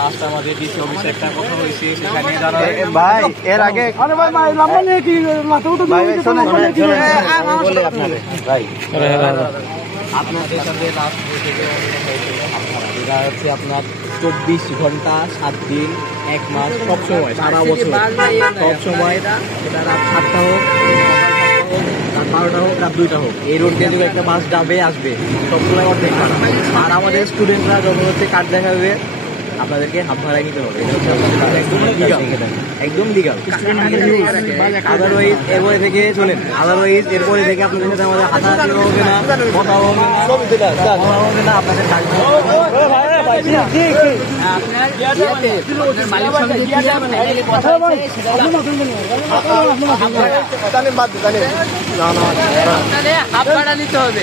Last আমাদের DC অফিসে একটা কথা হয়েছে, সেখানে যারা ভাই এর আগে আপনাদের সাথে লাস্ট এটা হচ্ছে আপনার 24 ঘন্টা 7 দিন 1 মাস সবসময় সারা বছর সবসময়, এটা রাত 7টা হোক, রাত 12টা হোক, রাত 2টা হোক, এই রোড দিয়ে যদি একটা বাস যাবে আসবে সবসময় অর্ধেক ভাড়া। আর আমাদের স্টুডেন্টরা যখন হচ্ছে কার্ড দেখাবে আপনাদেরকে হাফ ভাড়ায় নিতে হবে। এটা হচ্ছে আপনাদের একদম লিগাল। আদারওয়াইজ এরপরে থেকে চলেন, আদারওয়াইজ এরপরে থেকে আপনাদের সাথে আমাদের হাঁটাহাঁটি হবে না, কথা হবে না, আপনাদের হাফ ভাড়া নিতে হবে।